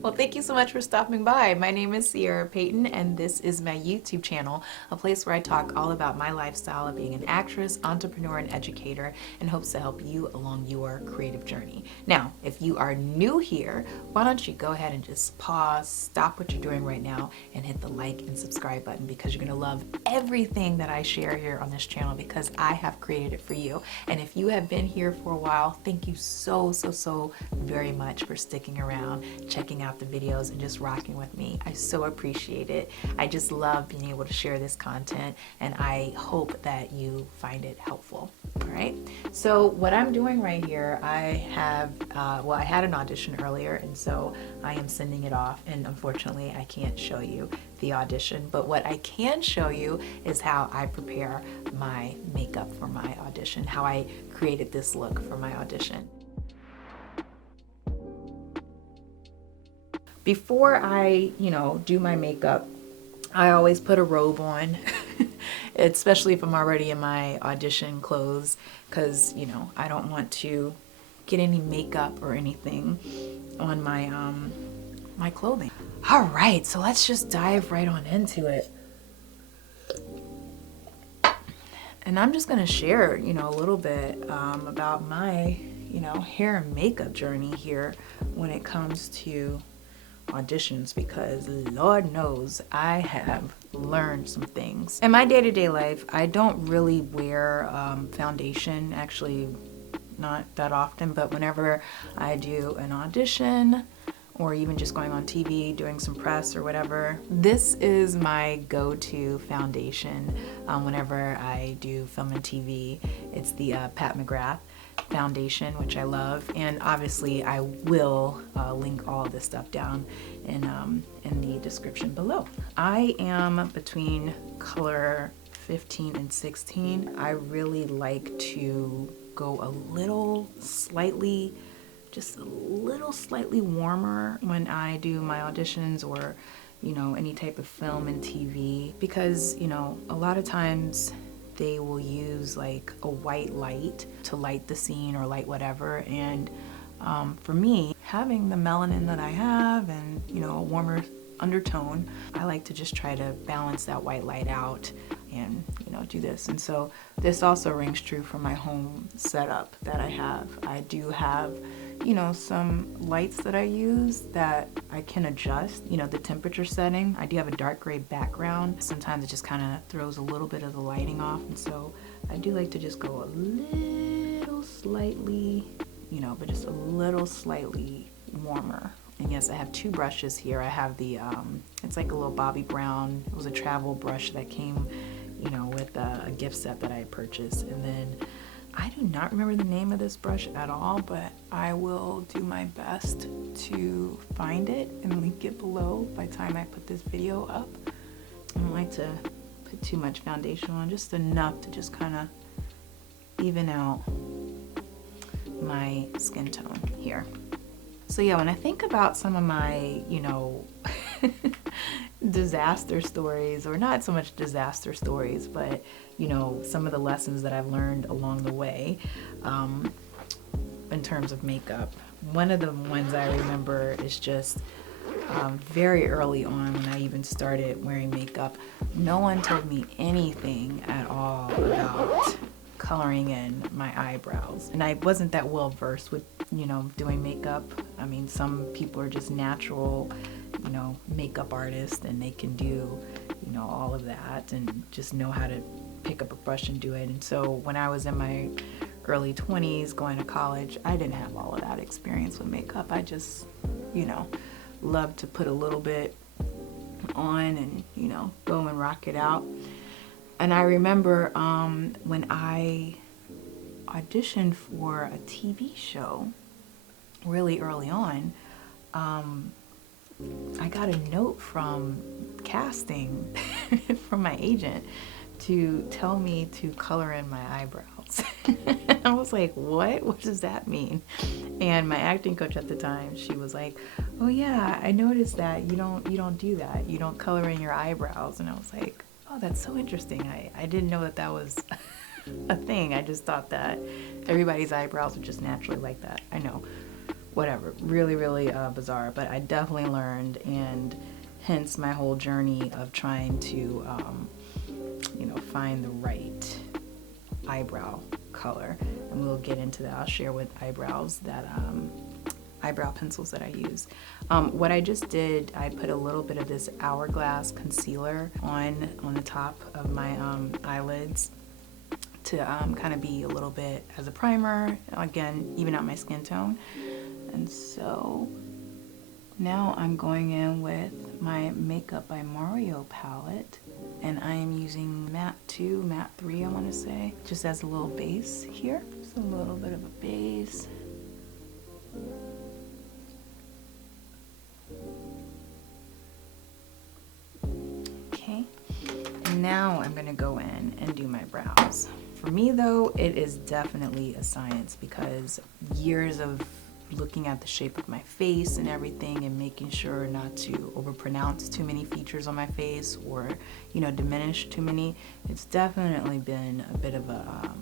Well, thank you so much for stopping by. My name is Ciera Payton, and this is my YouTube channel, a place where I talk all about my lifestyle of being an actress, entrepreneur, and educator in hopes to help you along your creative journey. Now, if you are new here, why don't you go ahead and just pause, stop what you're doing right now, and hit the like and subscribe button, because you're gonna love everything that I share here on this channel because I have created it for you. And if you have been here for a while, thank you so very much for sticking around, checking out the videos, and just rocking with me. I so appreciate it. I just love being able to share this content, and I hope that you find it helpful. All right, so what I'm doing right here, I have well, I had an audition earlier, and so I am sending it off, and unfortunately I can't show you the audition, but what I can show you is how I prepare my makeup for my audition, how I created this look for my audition. Before I, do my makeup, I always put a robe on, especially if I'm already in my audition clothes, because, I don't want to get any makeup or anything on my, my clothing. All right, so let's just dive right on into it. And I'm just gonna share, a little bit about my, hair and makeup journey here when it comes to auditions, because Lord knows I have learned some things. In my day-to-day life, I don't really wear foundation, actually not that often, but whenever I do an audition or even just going on TV, doing some press or whatever, this is my go-to foundation whenever I do film and TV. It's the Pat McGrath foundation, which I love, and obviously I will link all of this stuff down in the description below. I am between color 15 and 16. I really like to go just a little slightly warmer when I do my auditions or any type of film and TV, because a lot of times they will use like a white light to light the scene or light whatever, and for me, having the melanin that I have and a warmer undertone, I like to just try to balance that white light out and do this. And so this also rings true for my home setup that I have. I do have some lights that I use that I can adjust, the temperature setting. I do have a dark gray background. Sometimes it just kind of throws a little bit of the lighting off, and so I do like to just go a little slightly, but just a little slightly warmer. And yes, I have two brushes here. I have the, it's like a little Bobbi Brown. It was a travel brush that came, with a gift set that I purchased. And then I do not remember the name of this brush at all, but I will do my best to find it and link it below by the time I put this video up. I don't like to put too much foundation on, just enough to just kind of even out my skin tone here. So yeah, when I think about some of my, disaster stories, or not so much disaster stories, but some of the lessons that I've learned along the way in terms of makeup. One of the ones I remember is just very early on when I even started wearing makeup. No one told me anything at all about coloring in my eyebrows, and I wasn't that well versed with doing makeup. I mean, some people are just natural makeup artists, and they can do all of that and just know how to pick up a brush and do it. And so when I was in my early 20s going to college, I didn't have all of that experience with makeup. I just loved to put a little bit on and go and rock it out. And I remember when I auditioned for a TV show really early on, I got a note from casting from my agent to tell me to color in my eyebrows. I was like, what does that mean? And my acting coach at the time, she was like, oh yeah, I noticed that you don't do that, you don't color in your eyebrows. And I was like, oh, that's so interesting. I didn't know that was a thing. I just thought that everybody's eyebrows are just naturally like that. I know, whatever, really, really bizarre, but I definitely learned, and hence my whole journey of trying to, you know, find the right eyebrow color. And we'll get into that. I'll share with eyebrows that, eyebrow pencils that I use. What I just did, I put a little bit of this Hourglass concealer on the top of my eyelids to kind of be a little bit as a primer, again, even out my skin tone. And so now I'm going in with my Makeup by Mario palette, and I am using matte 2, matte 3, I want to say, just as a little base here. Just a little bit of a base. Okay, and now I'm gonna go in and do my brows. For me though, it is definitely a science, because years of looking at the shape of my face and everything and making sure not to overpronounce too many features on my face or, you know, diminish too many, it's definitely been a bit of a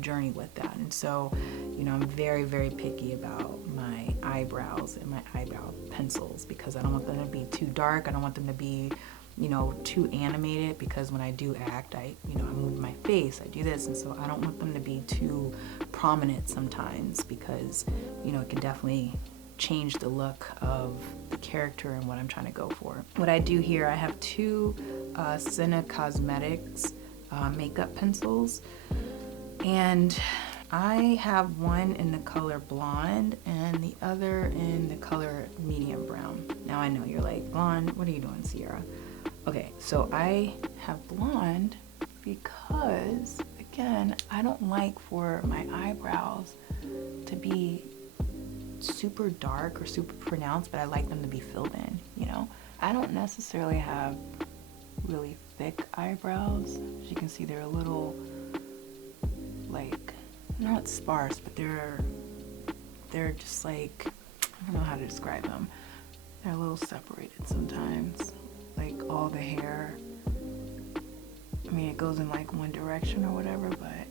journey with that. And so, you know, I'm very, very picky about my eyebrows and my eyebrow pencils, because I don't want them to be too dark. I don't want them to be, you know, too animated, because when I do act, I move my face, I do this, and so I don't want them to be too prominent sometimes, because, you know, it can definitely change the look of the character and what I'm trying to go for. What I do here, I have two Senna Cosmetics makeup pencils, and I have one in the color blonde and the other in the color medium brown. Now I know you're like, blonde, what are you doing, Ciera? Okay, so I have blonde because, again, I don't like for my eyebrows to be super dark or super pronounced, but I like them to be filled in, you know? I don't necessarily have really thick eyebrows. As you can see, they're a little, like, not sparse, but they're just like, I don't know how to describe them. They're a little separated sometimes. Like all the hair, I mean, it goes in like one direction or whatever, but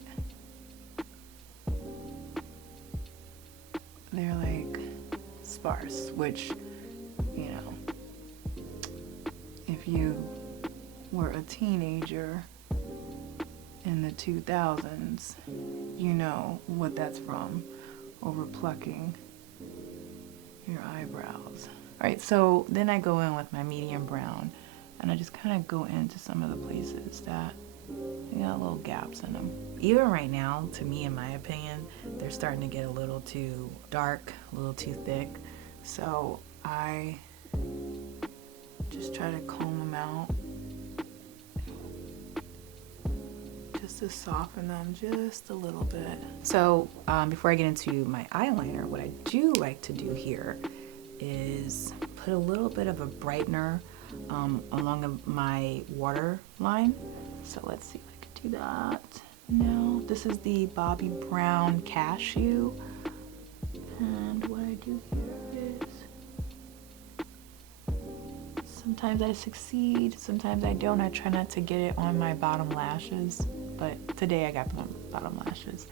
they're like sparse, which, you know, if you were a teenager in the 2000s, you know what that's from, over plucking your eyebrows. All right, so then I go in with my medium brown, and I just kind of go into some of the places that they got little gaps in them. Even right now, to me, in my opinion, they're starting to get a little too dark, a little too thick. So I just try to comb them out, just to soften them just a little bit. So before I get into my eyeliner, what I do like to do here is put a little bit of a brightener along my waterline. So let's see if I can do that. Now, this is the Bobbi Brown Cashew. And what I do here is, sometimes I succeed, sometimes I don't. I try not to get it on my bottom lashes, but today I got them on bottom lashes.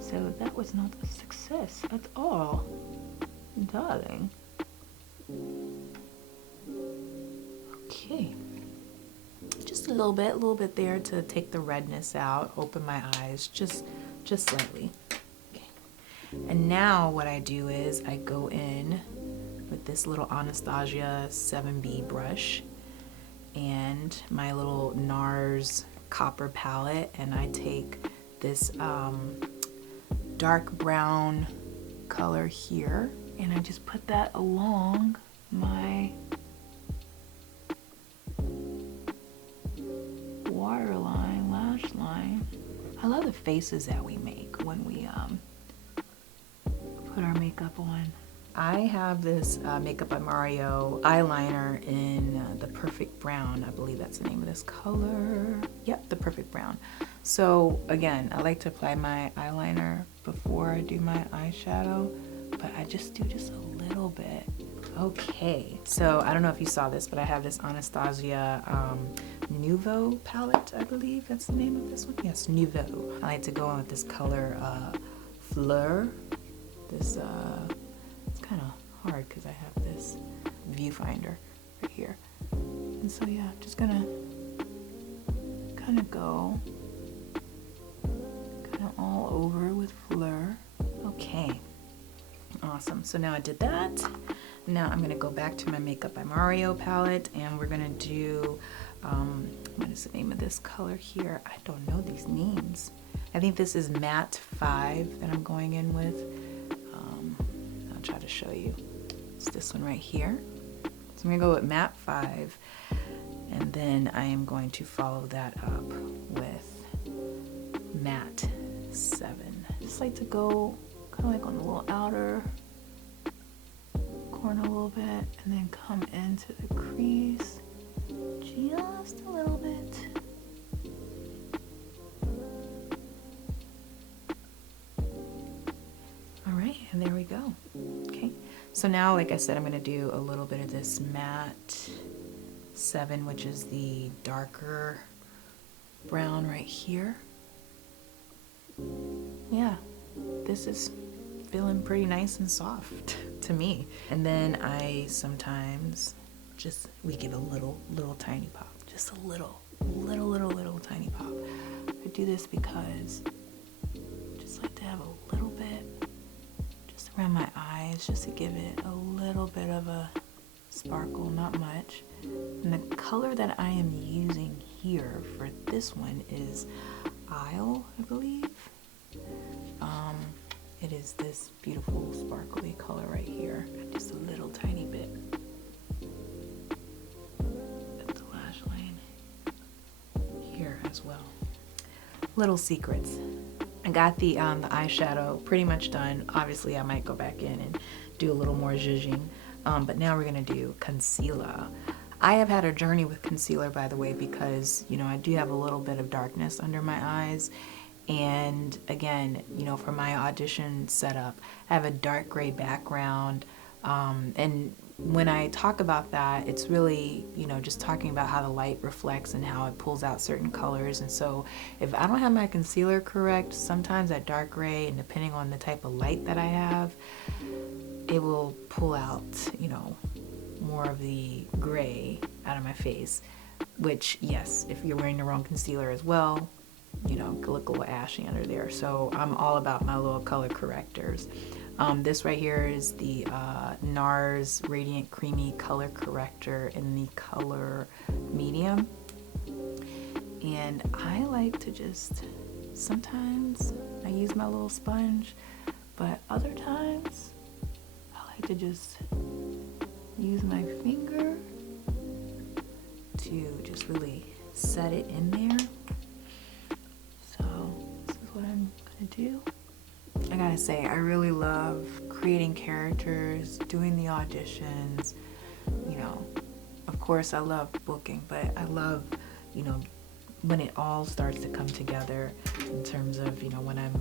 So that was not a success at all, darling. Okay, just a little bit there to take the redness out, open my eyes just slightly. Okay, and now what I do is I go in with this little Anastasia 7B brush and my little Nars copper palette, and I take this dark brown color here, and I just put that along my waterline, lash line. I love the faces that we make when we put our makeup on. I have this Makeup by Mario eyeliner in the Perfect Brown. I believe that's the name of this color. Yep, the Perfect Brown. So again, I like to apply my eyeliner before I do my eyeshadow, but I just do just a little bit. Okay, so I don't know if you saw this, but I have this Anastasia Nouveau palette, I believe that's the name of this one. Yes, Nouveau. I like to go in with this color Fleur. This it's kind hard because I have this viewfinder right here. And so yeah, just gonna kind of go kind of all over with Fleur. Okay, awesome. So now I did that. Now I'm gonna go back to my Makeup by Mario palette, and we're gonna do, what is the name of this color here? I don't know these names. I think this is Matte 5 that I'm going in with. I'll try to show you. It's this one right here. So I'm gonna go with Matte 5, and then I am going to follow that up with Matte 7. Just like to go kind of like on the little outer corner a little bit, and then come into the crease just a little bit. All right, and there we go. Okay, so now, like I said, I'm going to do a little bit of this Matte 7, which is the darker brown right here. Yeah, this is feeling pretty nice and soft to me. And then I sometimes we give a little tiny pop, just a little tiny pop. I do this because I just like to have a little bit just around my eyes, just to give it a little bit of a sparkle, not much. And the color that I am using here for this one is Isle, I believe. It is this beautiful sparkly color right here. Just a little tiny bit at the lash line here as well. Little secrets. I got the eyeshadow pretty much done. Obviously, I might go back in and do a little more zhuzhing, but now we're gonna do concealer. I have had a journey with concealer, by the way, because, you know, I do have a little bit of darkness under my eyes. And again, you know, for my audition setup, I have a dark gray background. And when I talk about that, it's really, you know, just talking about how the light reflects and how it pulls out certain colors. And so if I don't have my concealer correct, sometimes that dark gray, and depending on the type of light that I have, it will pull out, you know, more of the gray out of my face. Which, yes, if you're wearing the wrong concealer as well, you know, look a little ashy under there. So I'm all about my little color correctors. This right here is the Nars Radiant Creamy Color Corrector in the color medium. And I like to just, sometimes I use my little sponge, but other times I like to just use my finger to just really set it in there. This is what I'm gonna do. I gotta say, I really love creating characters, doing the auditions. You know, of course I love booking, but I love, you know, when it all starts to come together in terms of, you know, when I'm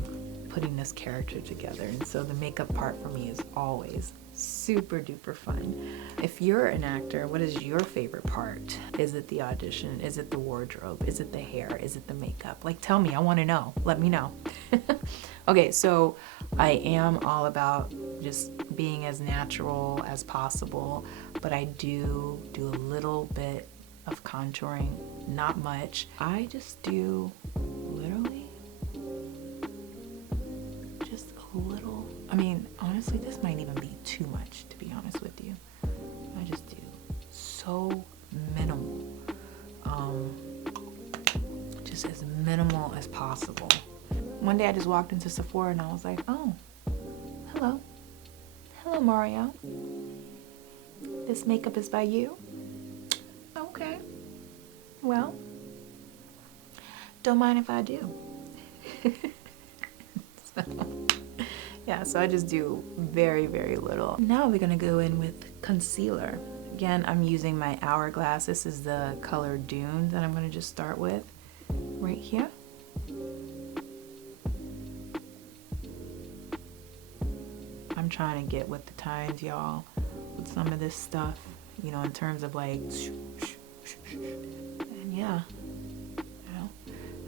putting this character together. And so the makeup part for me is always super duper fun. If you're an actor, what is your favorite part? Is it the audition? Is it the wardrobe? Is it the hair? Is it the makeup? Like, tell me, I want to know. Let me know. Okay, so I am all about just being as natural as possible, but I do a little bit of contouring, not much. I just do literally just a little. I mean, honestly, this might even be too much, to be honest with you. I just do so minimal, just as minimal as possible. One day I just walked into Sephora and I was like, oh, hello Mario, this makeup is by you? Okay, well, don't mind if I do. So I just do very, very little. Now we're gonna go in with concealer. Again, I'm using my Hourglass. This is the color Dune that I'm gonna just start with right here. I'm trying to get with the times, y'all, with some of this stuff, you know, in terms of like, and yeah, you know,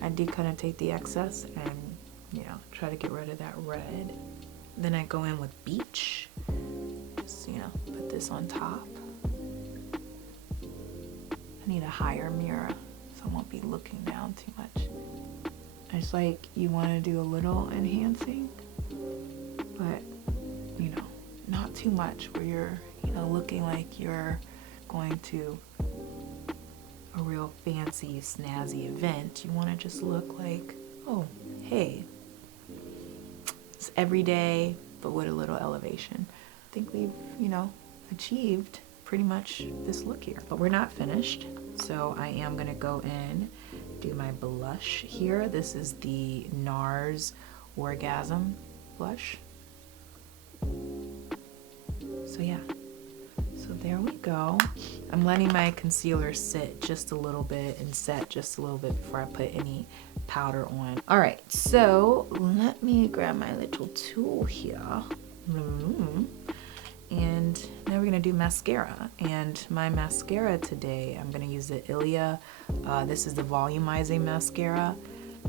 I do kind of take the excess and, you know, try to get rid of that red. Then I go in with Beech, just, you know, this on top. I need a higher mirror so I won't be looking down too much. It's like you want to do a little enhancing, but you know, not too much where you're, you know, looking like you're going to a real fancy, snazzy event. You want to just look like, oh, hey, it's every day, but with a little elevation. I think we've, you know, achieved pretty much this look here, but we're not finished. So I am gonna go in, do my blush here. This is the Nars Orgasm blush. So yeah, so there we go. I'm letting my concealer sit just a little bit and set just a little bit before I put any powder on. All right, so let me grab my little tool here. And now we're gonna do mascara. And my mascara today, I'm gonna use the Ilia. This is the Volumizing mascara.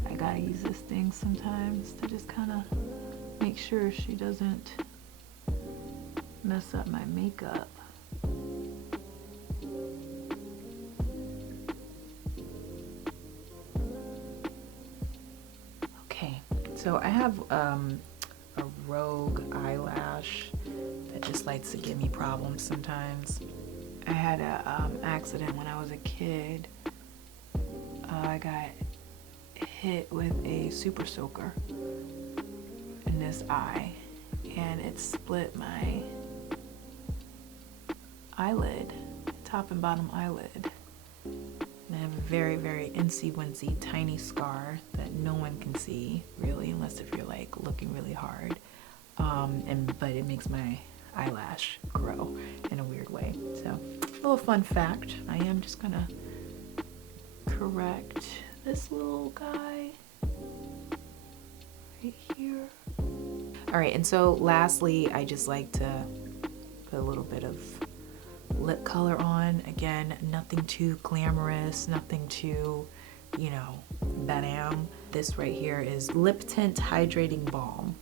I gotta use this thing sometimes to just kind of make sure she doesn't mess up my makeup. Okay, so I have a Rogue eyelash that just likes to give me problems sometimes. I had an accident when I was a kid. I got hit with a super soaker in this eye, and it split my eyelid, top and bottom eyelid. And I have a very, very incy-wincy tiny scar that no one can see really, unless if you're like looking really hard. But it makes my eyelash grow in a weird way. So a little fun fact, I am just gonna correct this little guy right here. All right, and so lastly, I just like to put a little bit of lip color on. Again, nothing too glamorous, nothing too, you know, badam. This right here is Lip Tint Hydrating Balm.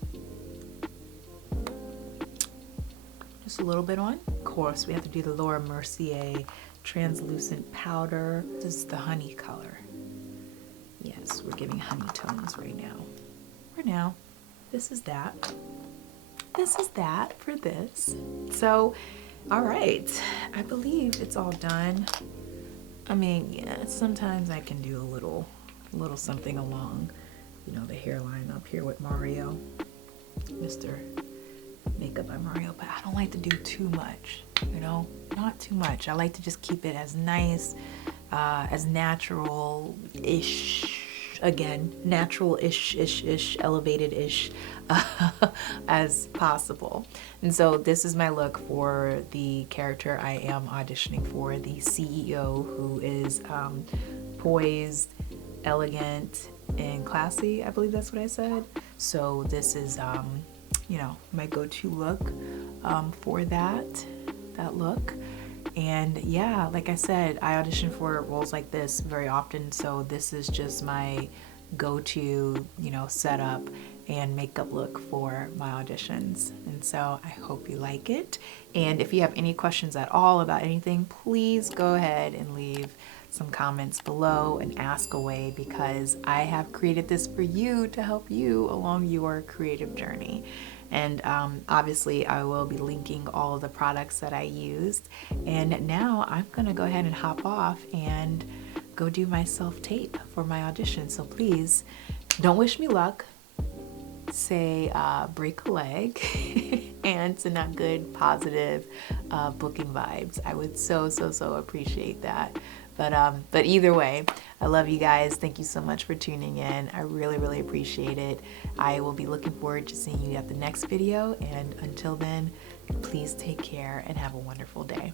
Just a little bit on. Of course, we have to do the Laura Mercier translucent powder. This is the honey color. Yes, we're giving honey tones right now. For now, this is that. This is that for this. So, all right, I believe it's all done. I mean, yeah, sometimes I can do a little something along, you know, the hairline up here with Mario, Mr. Makeup by Mario, but I don't like to do too much, you know, not too much. I like to just keep it as nice, as natural-ish, again, natural-ish, elevated-ish as possible. And so this is my look for the character I am auditioning for, the CEO, who is poised, elegant, and classy. I believe that's what I said. So this is, you know, my go-to look for that look. And yeah, like I said, I audition for roles like this very often, so this is just my go-to, you know, setup and makeup look for my auditions. And so I hope you like it. And if you have any questions at all about anything, please go ahead and leave some comments below and ask away, because I have created this for you to help you along your creative journey. And obviously I will be linking all of the products that I used. And now I'm gonna go ahead and hop off and go do my self-tape for my audition. So please don't wish me luck. Say break a leg and send out good, positive booking vibes. I would so appreciate that. But either way, I love you guys. Thank you so much for tuning in. I really appreciate it. I will be looking forward to seeing you at the next video. And until then, please take care and have a wonderful day.